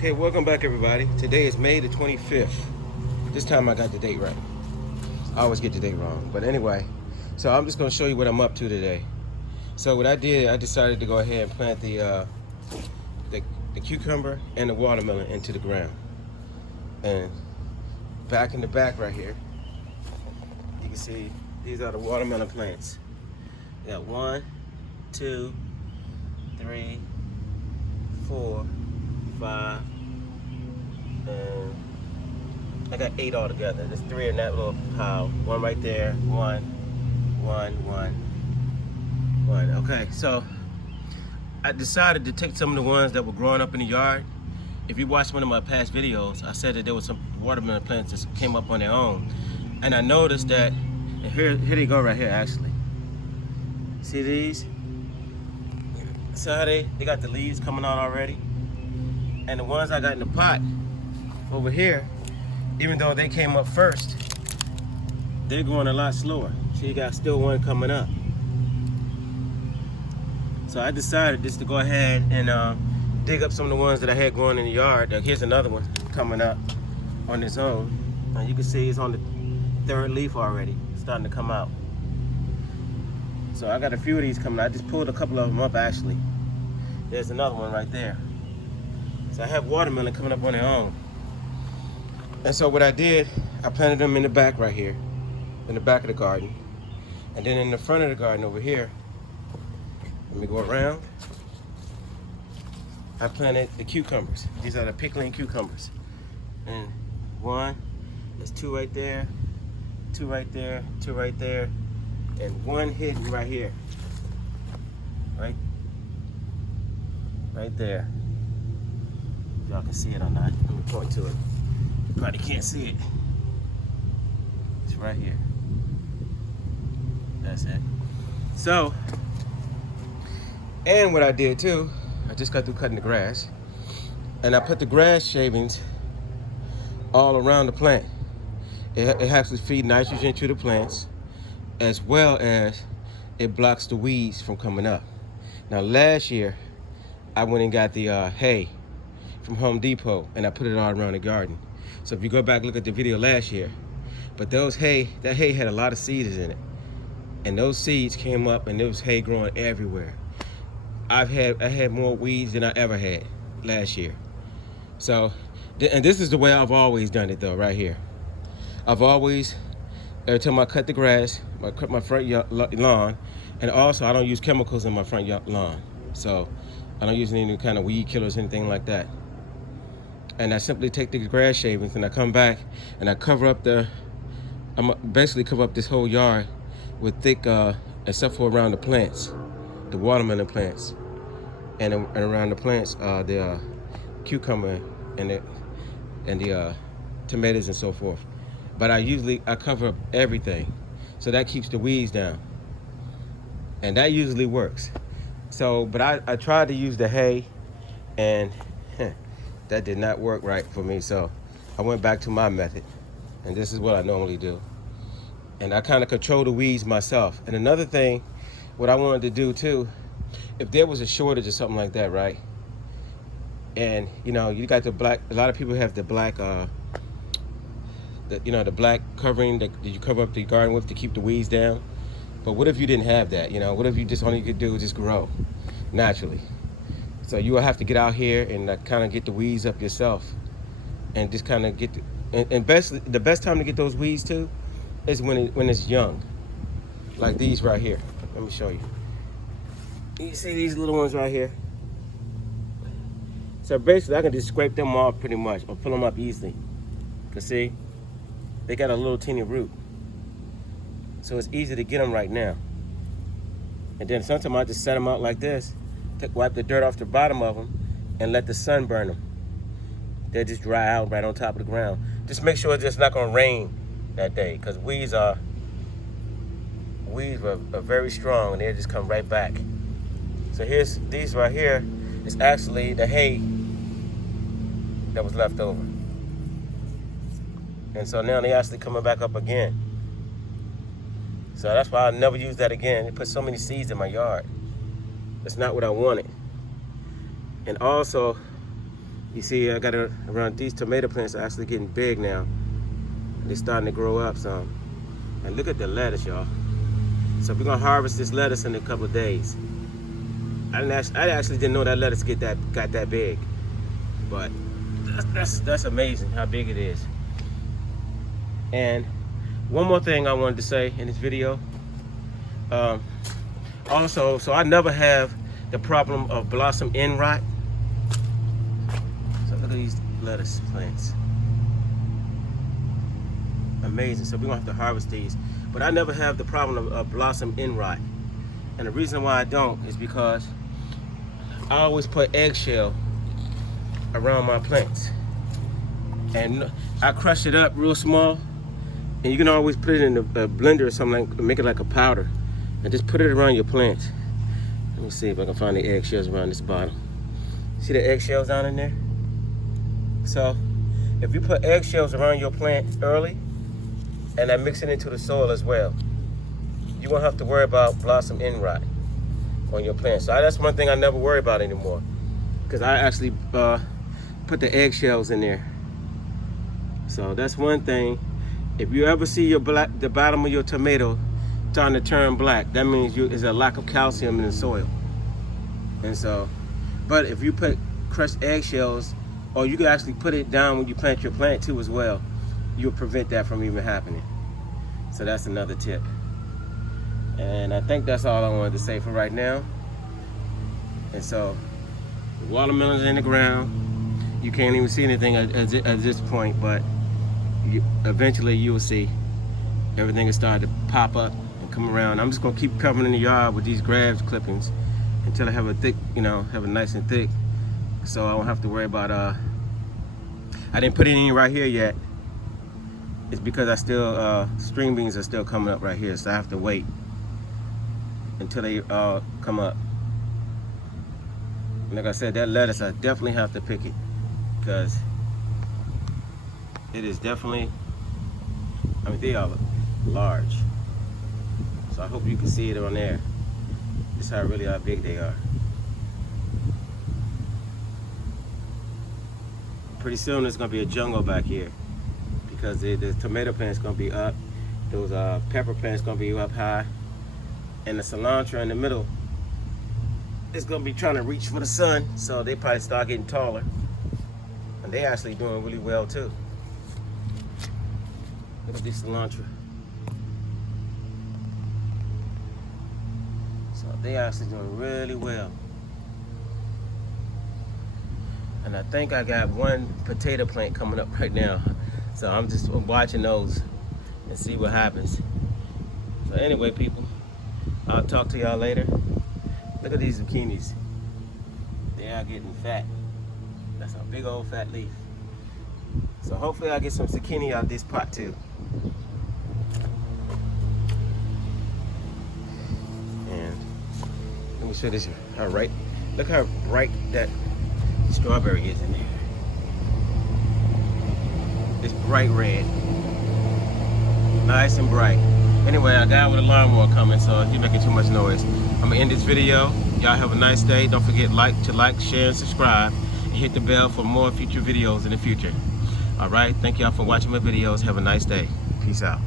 Okay, welcome back everybody. Today is May the 25th. This time I got the date right. I always get the date wrong. But anyway, so I'm just gonna show you what I'm up to today. So what I did, I decided to go ahead and plant the cucumber and the watermelon into the ground. And back in the back right here, you can see these are the watermelon plants. You got 1, 2, 3, 4, 5, and I got 8 altogether. There's 3 in that little pile. 1 right there. 1, 1, 1, 1. Okay, so I decided to take some of the ones that were growing up in the yard. If you watched one of my past videos, I said that there was some watermelon plants that came up on their own. And I noticed that, and here they go right here actually. See these? So how they got the leaves coming out already? And the ones I got in the pot over here, even though they came up first, they're going a lot slower. So you got still one coming up. So I decided just to go ahead and dig up some of the ones that I had growing in the yard. Here's another one coming up on its own. And you can see it's on the 3rd leaf already, starting to come out. So I got a few of these coming. I just pulled a couple of them up actually. There's another one right there. So I have watermelon coming up on their own. And so what I did, I planted them in the back right here, in the back of the garden. And then in the front of the garden over here, let me go around. I planted the cucumbers. These are the pickling cucumbers. And 1, there's 2 right there, 2 right there, 2 right there, and 1 hidden right here. Right there. Y'all can see it or not. Let me point to it. You probably can't see it. It's right here. That's it. So, and what I did too, I just got through cutting the grass, and I put the grass shavings all around the plant. It helps to feed nitrogen to the plants, as well as it blocks the weeds from coming up. Now last year, I went and got the hay from Home Depot, and I put it all around the garden. So if you go back and look at the video last year, but that hay had a lot of seeds in it, and those seeds came up, and there was hay growing everywhere. I had more weeds than I ever had last year. So, and this is the way I've always done it though, right here. I've always, every time I cut the grass, I cut my front lawn, and also I don't use chemicals in my front lawn. So I don't use any kind of weed killers, anything like that. And I simply take the grass shavings and I come back and I cover up I'm basically cover up this whole yard with thick, except for around the plants, the watermelon plants. And around the plants, the cucumber and the tomatoes and so forth. But I cover up everything. So that keeps the weeds down. And that usually works. So, but I tried to use the hay, and that did not work right for me. So I went back to my method, and this is what I normally do. And I kind of control the weeds myself. And another thing, what I wanted to do too, if there was a shortage or something like that, right? And you know, you got the black, a lot of people have the black, the black covering that you cover up the garden with to keep the weeds down. But what if you didn't have that? You know, what if you just, all you could do is just grow naturally? So you will have to get out here and kind of get the weeds up yourself, and just kind of get the best time to get those weeds too is when it's young, like these right here. Let me show you. You see these little ones right here? So basically I can just scrape them off pretty much, or pull them up easily. Cause see, they got a little teeny root. So it's easy to get them right now. And then sometimes I just set them out like this, wipe the dirt off the bottom of them, and let the sun burn them. They'll just dry out right on top of the ground. Just make sure it's just not gonna rain that day, because weeds are very strong, and they'll just come right back. So here's these right here. It's actually the hay that was left over. And so now they actually coming back up again. So that's why I never use that again. It put so many seeds in my yard. That's not what I wanted. And also, You see, I got it around. These tomato plants are actually getting big now. They're starting to grow up some. And look at the lettuce, y'all. So we're gonna harvest this lettuce in a couple of days. I actually didn't know that lettuce got that big, but that's amazing how big it is. And one more thing I wanted to say in this video. Also, so I never have the problem of blossom end rot. So look at these lettuce plants. Amazing. So we're gonna have to harvest these. But I never have the problem of blossom end rot. And the reason why I don't is because I always put eggshell around my plants. And I crush it up real small. And you can always put it in a blender or something, like make it like a powder. And just put it around your plants. Let me see if I can find the eggshells around this bottom. See the eggshells down in there? So if you put eggshells around your plant early, and I mix it into the soil as well, you won't have to worry about blossom end rot on your plant. So that's one thing I never worry about anymore, because I actually put the eggshells in there. So that's one thing. If you ever see the bottom of your tomato starting to turn black, that means there's a lack of calcium in the soil. And so, but if you put crushed eggshells, or you can actually put it down when you plant your plant too as well, you'll prevent that from even happening. So that's another tip. And I think that's all I wanted to say for right now. And so, the watermelon's in the ground. You can't even see anything at this point, but eventually you will see everything is starting to pop up and come around. I'm just gonna keep covering the yard with these grass clippings until I have a thick, have a nice and thick, so I won't have to worry about I didn't put any right here yet. It's because I still string beans are still coming up right here, so I have to wait until they come up. Like I said, that lettuce, I definitely have to pick it, because it is definitely, they are large. So I hope you can see it on there. This is how big they are. Pretty soon there's gonna be a jungle back here, because the tomato plant's gonna be up, those pepper plants gonna be up high, and the cilantro in the middle is gonna be trying to reach for the sun, so they probably start getting taller. And they actually doing really well too. Look at this cilantro. So they actually doing really well. And I think I got one potato plant coming up right now. So I'm just watching those and see what happens. So anyway, people, I'll talk to y'all later. Look at these zucchinis. They are getting fat. That's a big old fat leaf. So hopefully I'll get some zucchini out this pot too. And let me show this. Look how bright that strawberry is in there. It's bright red. Nice and bright. Anyway, I got with a lawnmower coming, so if you're making too much noise, I'm gonna end this video. Y'all have a nice day. Don't forget to like, share, and subscribe, and hit the bell for more future videos in the future. All right, thank y'all for watching my videos. Have a nice day. Peace out.